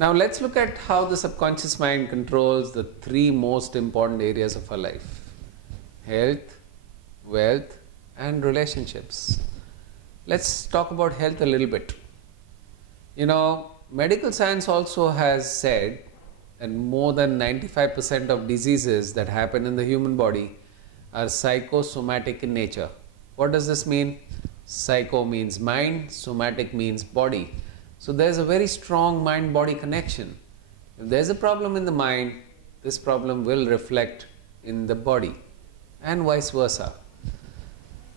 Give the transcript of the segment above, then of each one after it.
Now let's look at how the subconscious mind controls the three most important areas of our life: health, wealth, and relationships. Let's talk about health a little bit. Medical science also has said that more than 95% of diseases that happen in the human body are psychosomatic in nature. What does this mean? Psycho means mind, somatic means body. So there's a very strong mind-body connection. If there's a problem in the mind, this problem will reflect in the body, and vice versa.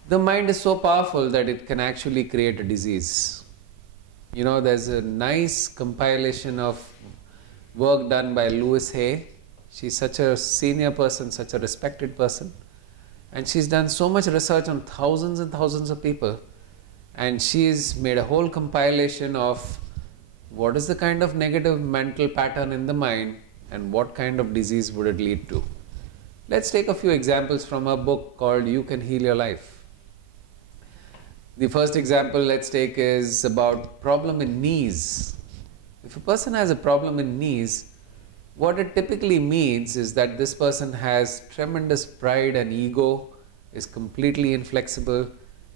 The mind is so powerful that it can actually create a disease. There's a nice compilation of work done by Louise Hay. She's such a senior person, such a respected person, and she's done so much research on thousands and thousands of people, and she's made a whole compilation of what is the kind of negative mental pattern in the mind and what kind of disease would it lead to. Let's take a few examples from a book called You Can Heal Your Life. The first example let's take is about problem in knees. If a person has a problem in knees, what it typically means is that this person has tremendous pride and ego, is completely inflexible,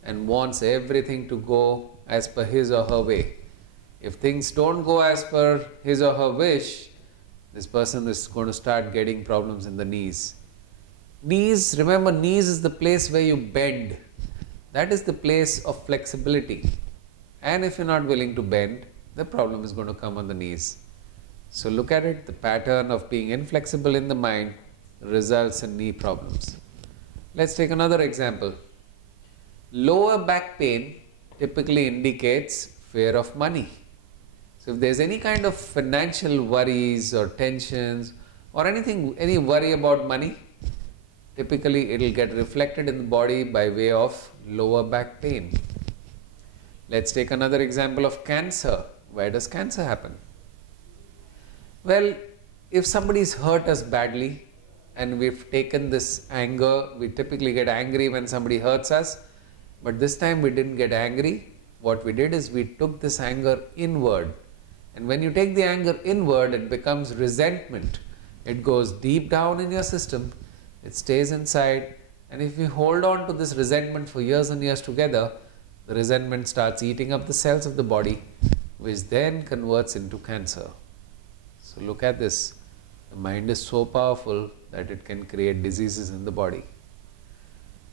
and wants everything to go as per his or her way. If things don't go as per his or her wish, this person is going to start getting problems in the knees. Knees, remember, knees is the place where you bend. That is the place of flexibility. And if you're not willing to bend, the problem is going to come on the knees. So look at it, the pattern of being inflexible in the mind results in knee problems. Let's take another example. Lower back pain typically indicates fear of money. So if there's any kind of financial worries or tensions or any worry about money, typically it will get reflected in the body by way of lower back pain. Let's take another example of cancer. Where does cancer happen? Well, if somebody's hurt us badly and we've taken this anger, we typically get angry when somebody hurts us, but this time we didn't get angry. What we did is we took this anger inward. And when you take the anger inward, it becomes resentment. It goes deep down in your system, it stays inside, and if you hold on to this resentment for years and years together, the resentment starts eating up the cells of the body, which then converts into cancer. So look at this. The mind is so powerful that it can create diseases in the body.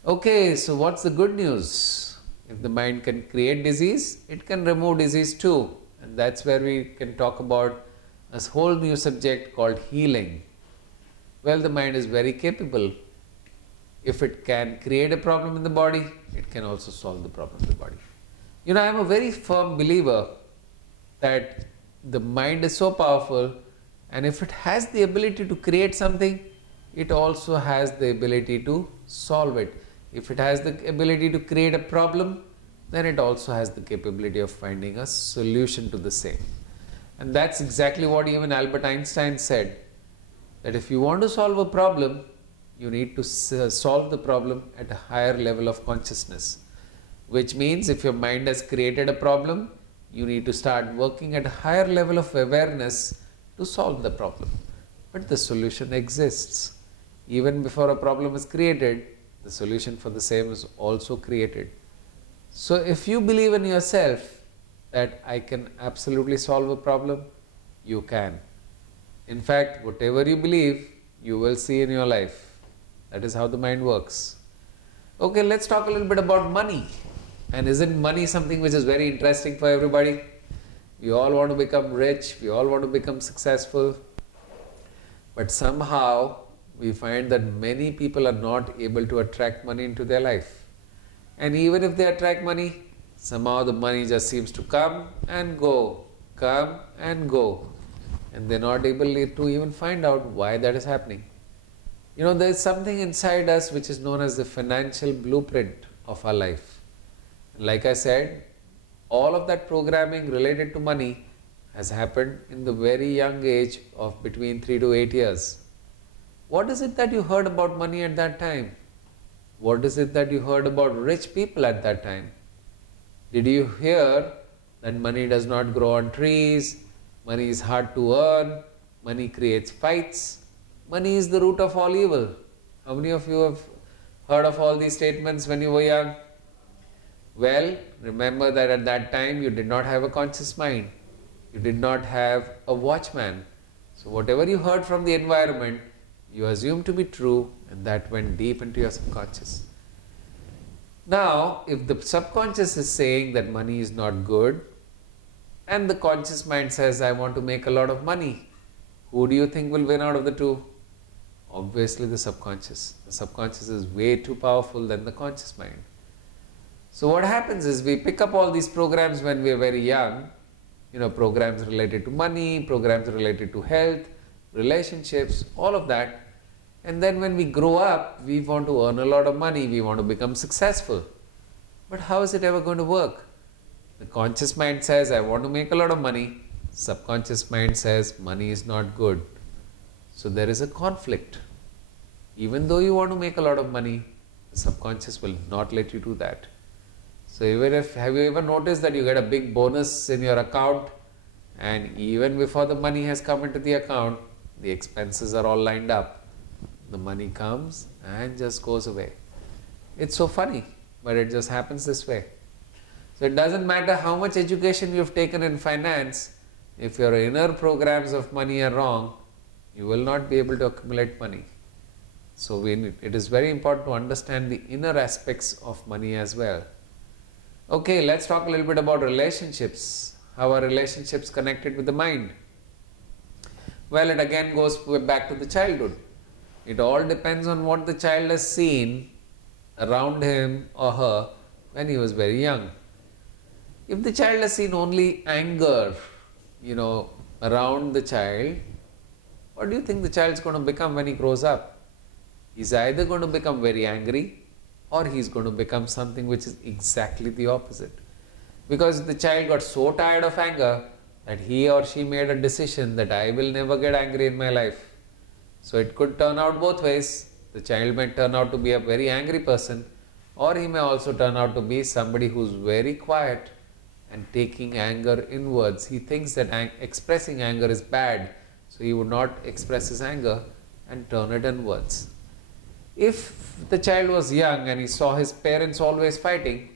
Okay, so what's the good news? If the mind can create disease, it can remove disease too. And that's where we can talk about a whole new subject called healing. Well, the mind is very capable. If it can create a problem in the body, it can also solve the problem in the body. I am a very firm believer that the mind is so powerful, and if it has the ability to create something, it also has the ability to solve it. If it has the ability to create a problem, then it also has the capability of finding a solution to the same. And that's exactly what even Albert Einstein said, that if you want to solve a problem, you need to solve the problem at a higher level of consciousness. Which means if your mind has created a problem, you need to start working at a higher level of awareness to solve the problem. But the solution exists. Even before a problem is created, the solution for the same is also created. So if you believe in yourself that I can absolutely solve a problem, you can. In fact, whatever you believe, you will see in your life. That is how the mind works. Okay, let's talk a little bit about money. And isn't money something which is very interesting for everybody? We all want to become rich, we all want to become successful. But somehow we find that many people are not able to attract money into their life. And even if they attract money, somehow the money just seems to come and go, and they're not able to even find out why that is happening. There is something inside us which is known as the financial blueprint of our life. Like I said, all of that programming related to money has happened in the very young age of between 3 to 8 years. What is it that you heard about money at that time? What is it that you heard about rich people at that time? Did you hear that money does not grow on trees, Money is hard to earn. Money creates fights. Money is the root of all evil. How many of you have heard of all these statements when you were young? Well, remember that at that time you did not have a conscious mind. You did not have a watchman. So whatever you heard from the environment, you assumed to be true, and that went deep into your subconscious. Now, if the subconscious is saying that money is not good, and the conscious mind says, I want to make a lot of money, who do you think will win out of the two? Obviously the subconscious. The subconscious is way too powerful than the conscious mind. So what happens is we pick up all these programs when we are very young, programs related to money, programs related to health, relationships, all of that. And then when we grow up, we want to earn a lot of money, we want to become successful. But how is it ever going to work? The conscious mind says, I want to make a lot of money. Subconscious mind says, money is not good. So there is a conflict. Even though you want to make a lot of money, the subconscious will not let you do that. So have you ever noticed that you get a big bonus in your account, and even before the money has come into the account, the expenses are all lined up. The money comes and just goes away. It's so funny, but it just happens this way. So it doesn't matter how much education you've taken in finance, if your inner programs of money are wrong, you will not be able to accumulate money. So it is very important to understand the inner aspects of money as well. Okay, let's talk a little bit about relationships. How are relationships connected with the mind? Well, it again goes back to the childhood. It all depends on what the child has seen around him or her when he was very young. If the child has seen only anger, around the child, what do you think the child is going to become when he grows up? He's either going to become very angry, or he's going to become something which is exactly the opposite. Because the child got so tired of anger that he or she made a decision that I will never get angry in my life. So it could turn out both ways. The child may turn out to be a very angry person, or he may also turn out to be somebody who's very quiet and taking anger inwards. He thinks that expressing anger is bad, so he would not express his anger and turn it inwards. If the child was young and he saw his parents always fighting,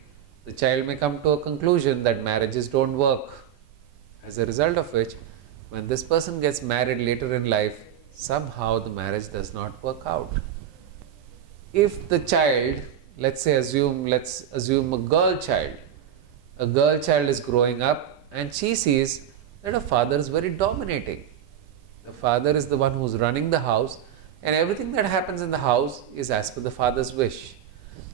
the child may come to a conclusion that marriages don't work. As a result of which, when this person gets married later in life, somehow the marriage does not work out. If the child, let's assume a girl child is growing up and she sees that her father is very dominating. The father is the one who's running the house, and everything that happens in the house is as per the father's wish.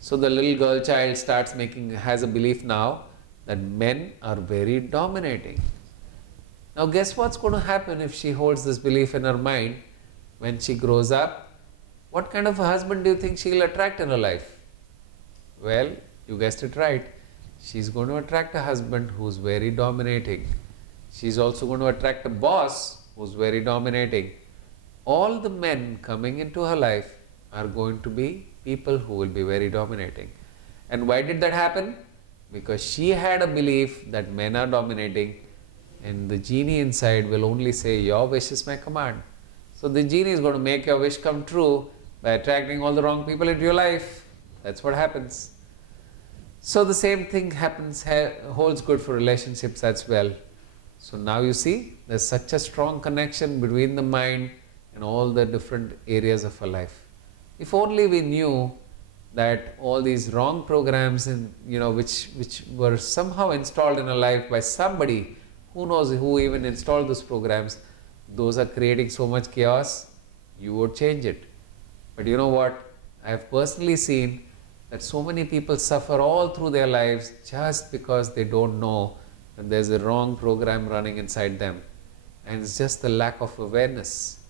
So the little girl child has a belief now that men are very dominating. Now guess what's going to happen if she holds this belief in her mind when she grows up? What kind of a husband do you think she'll attract in her life? Well, you guessed it right. She's going to attract a husband who's very dominating. She's also going to attract a boss who's very dominating. All the men coming into her life are going to be people who will be very dominating. And why did that happen? Because she had a belief that men are dominating, and the genie inside will only say, your wish is my command. So the genie is going to make your wish come true by attracting all the wrong people into your life. That's what happens. So the same thing holds good for relationships as well. So now you see, there's such a strong connection between the mind and all the different areas of our life. If only we knew that all these wrong programs which were somehow installed in our life by somebody, who knows who even installed those programs, those are creating so much chaos, you would change it. But you know what? I have personally seen that so many people suffer all through their lives just because they don't know that there's a wrong program running inside them. And it's just the lack of awareness.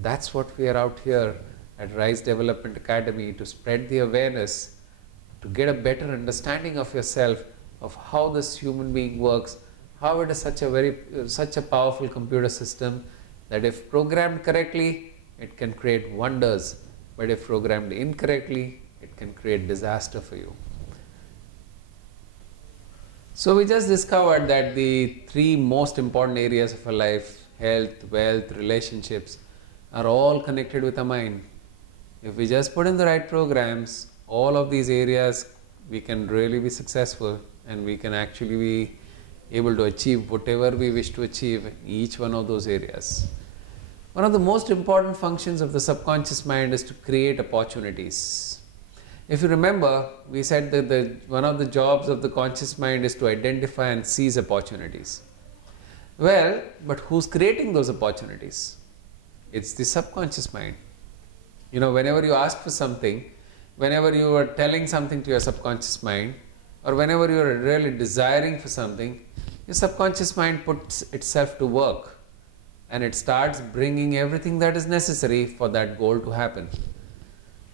That's what we are out here at Rise Development Academy, to spread the awareness, to get a better understanding of yourself, of how this human being works, how it is such a powerful computer system that if programmed correctly, it can create wonders, but if programmed incorrectly, it can create disaster for you. So we just discovered that the three most important areas of our life, health, wealth, relationships, are all connected with our mind. If we just put in the right programs, all of these areas, we can really be successful, and we can actually be able to achieve whatever we wish to achieve in each one of those areas. One of the most important functions of the subconscious mind is to create opportunities. If you remember, we said that one of the jobs of the conscious mind is to identify and seize opportunities. Well, but who's creating those opportunities? It's the subconscious mind. You know, whenever you ask for something, whenever you are telling something to your subconscious mind, or whenever you are really desiring for something, your subconscious mind puts itself to work, and it starts bringing everything that is necessary for that goal to happen.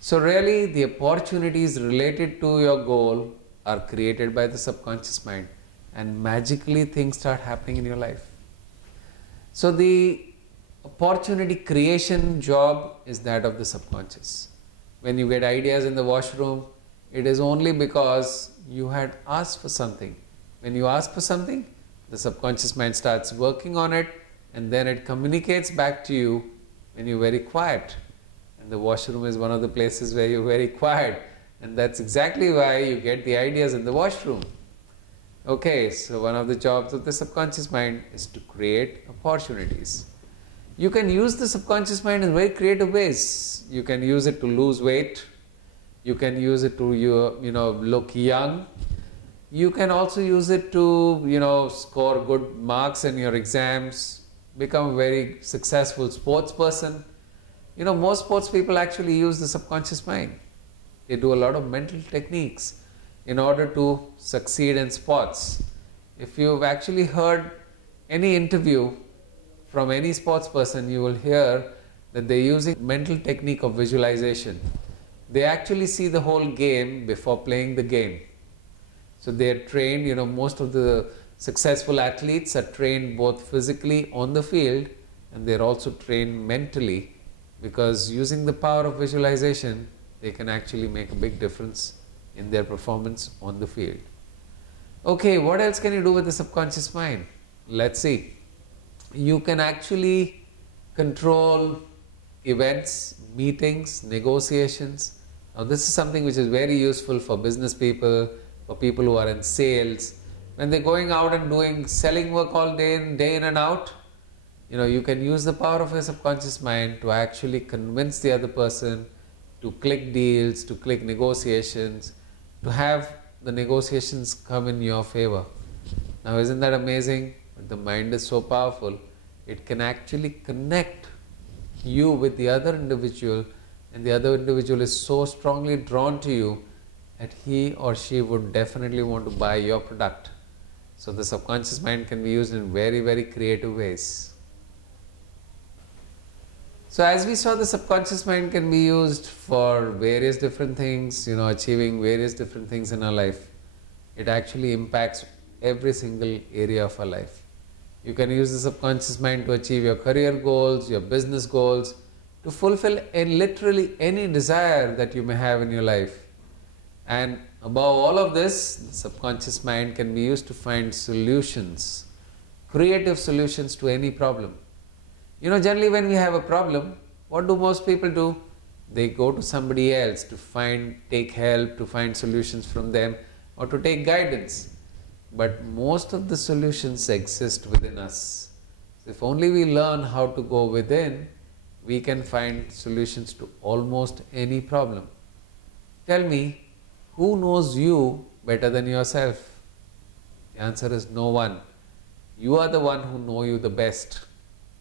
So really, the opportunities related to your goal are created by the subconscious mind, and magically things start happening in your life. So the opportunity creation job is that of the subconscious. When you get ideas in the washroom, it is only because you had asked for something. When you ask for something, the subconscious mind starts working on it, and then it communicates back to you when you're very quiet. And the washroom is one of the places where you're very quiet, and that's exactly why you get the ideas in the washroom. Okay, so one of the jobs of the subconscious mind is to create opportunities. You can use the subconscious mind in very creative ways. You can use it to lose weight. You can use it to look young. You can also use it to score good marks in your exams, become a very successful sports person. Most sports people actually use the subconscious mind. They do a lot of mental techniques in order to succeed in sports. If you've actually heard any interview from any sports person, you will hear that they're using mental technique of visualization. They actually see the whole game before playing the game. So they're trained, most of the successful athletes are trained both physically on the field, and they're also trained mentally, because using the power of visualization, they can actually make a big difference in their performance on the field. Okay, what else can you do with the subconscious mind? Let's see. You can actually control events, meetings, negotiations. Now this is something which is very useful for business people, for people who are in sales. When they're going out and selling work all day in and out, you can use the power of your subconscious mind to actually convince the other person to click deals, to click negotiations, to have the negotiations come in your favor. Now isn't that amazing? The mind is so powerful, it can actually connect you with the other individual, and the other individual is so strongly drawn to you that he or she would definitely want to buy your product. So the subconscious mind can be used in very, very creative ways. So as we saw, the subconscious mind can be used for various different things, achieving various different things in our life. It actually impacts every single area of our life. You can use the subconscious mind to achieve your career goals, your business goals, to fulfill literally any desire that you may have in your life. And above all of this, the subconscious mind can be used to find solutions, creative solutions to any problem. Generally when we have a problem, what do most people do? They go to somebody else to take help, to find solutions from them, or to take guidance. But most of the solutions exist within us. So if only we learn how to go within, we can find solutions to almost any problem. Tell me, who knows you better than yourself? The answer is no one. You are the one who knows you the best.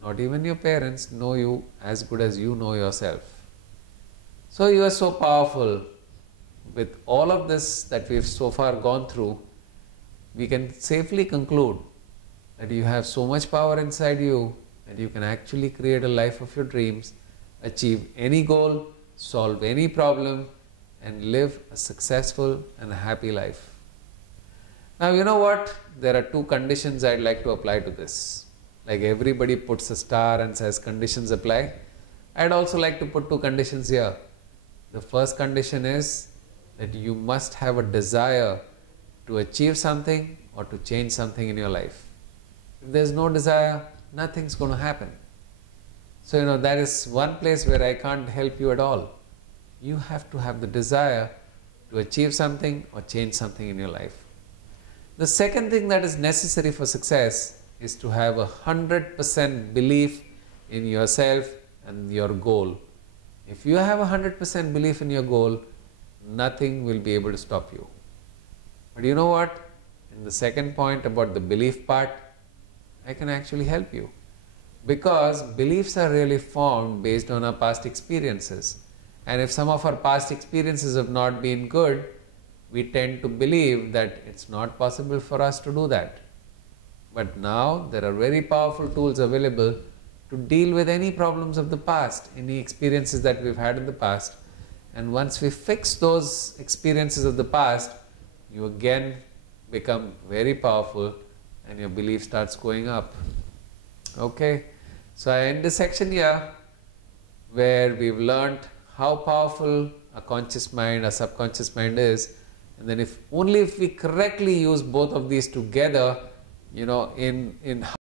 Not even your parents know you as good as you know yourself. So you are so powerful. With all of this that we've so far gone through, we can safely conclude that you have so much power inside you that you can actually create a life of your dreams, achieve any goal, solve any problem, and live a successful and a happy life. Now you know what? There are two conditions I'd like to apply to this. Like everybody puts a star and says conditions apply, I'd also like to put two conditions here. The first condition is that you must have a desire to achieve something or to change something in your life. If there's no desire, nothing's going to happen. So, that is one place where I can't help you at all. You have to have the desire to achieve something or change something in your life. The second thing that is necessary for success is to have 100% belief in yourself and your goal. If you have 100% belief in your goal, nothing will be able to stop you. But you know what? In the second point about the belief part, I can actually help you. Because beliefs are really formed based on our past experiences. And if some of our past experiences have not been good, we tend to believe that it's not possible for us to do that. But now there are very powerful tools available to deal with any problems of the past, any experiences that we've had in the past. And once we fix those experiences of the past, you again become very powerful and your belief starts going up. Okay, so I end this section here where we've learned how powerful a conscious mind, a subconscious mind is, and then only if we correctly use both of these together, in